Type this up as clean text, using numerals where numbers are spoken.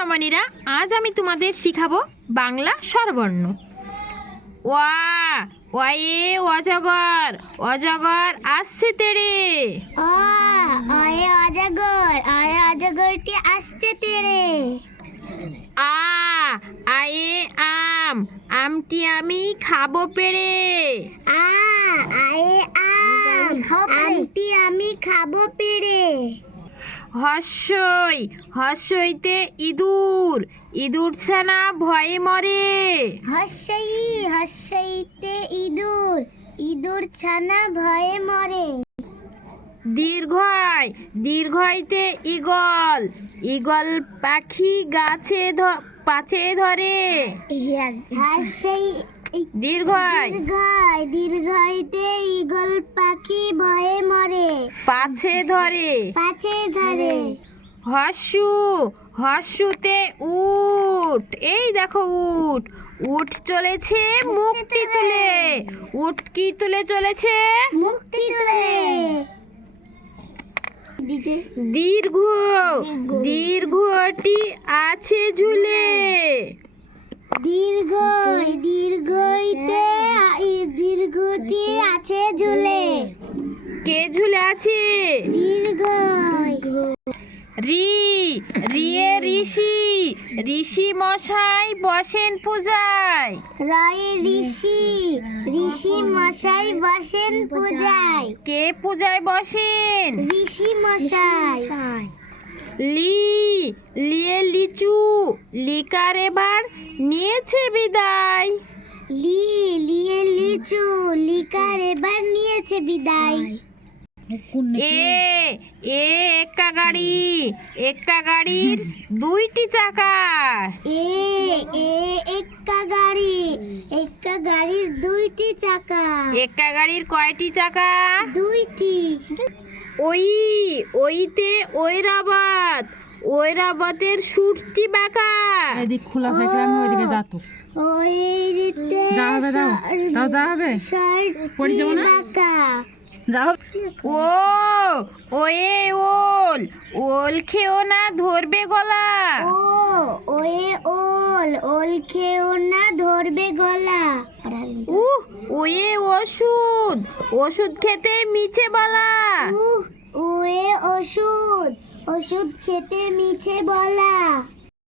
সোনামণিরা, আজ আমি তোমাদের শিখাবো বাংলা স্বরবর্ণ। ওয়া ওয়ে অজগর, অজগর আসছে তেড়ে। অয়ে অজগর, অয়ে অজগরটি আসছে তেড়ে। আ আয়ে আম, আমটি আমি খাবো পেড়ে। আয়ে আম, আমটি আমি খাবো পেড়ে। হর্ষই হর্ষইতে ইঁদুর, ইঁদুর ছানা ভয়ে মরে। হর্ষইতে ইঁদুর, ইঁদুর ছানা ভয়ে মরে। দীর্ঘই দীর্ঘইতে ঈগল, ঈগল পাখি গাছে পাছে ধরে। দীর্ঘই দীর্ঘইতে ঈগল পাখি ভয়ে মরে। পাছে ধরে। হর্ষু হর্ষুতে উট, এই দেখো উট, উট চলেছে মুক্তি তুলে। উট কি তুলে চলেছে? মুক্তি তুলে। দীর্ঘ দীর্ঘটি আছে ঝুলে। দীর্ঘটি আছে ঝুলে। কে ঝুলে আছে? দীর্ঘই। রিয়ে ঋষি, ঋষি মশাই বসেন পূজায়। রয়ে ঋষি মশাই বসেন পূজায়। কে পূজায় বসেন? ঋষি মশাই। লিয়ে লিচু, লিকার এবার নিয়েছে বিদায়। লিয়ে লিচু, লিকার এবার নিয়েছে বিদায়। এক্কা গাড়ি, এক্কা গাড়ির দুইটি চাকা। এক্কা গাড়ির দুইটি চাকা। এক্কা গাড়ির কয়টি চাকা? দুইটি। ওইতে ঐরাবত, ঐরাবতের সুরটি বাঁকা। এদিক খোলা থাকলে আমি ওইদিকে যাতো। ওইতে যাবে বাঁকা। যাও। ওয়ে ওল, ওল খেও না ধরবে গলা। ওল খেও না ধরবে গলা। ওয়ে ওষুধ, ওষুধ খেতে মিছে বলা। ওষুধ খেতে মিছে বলা।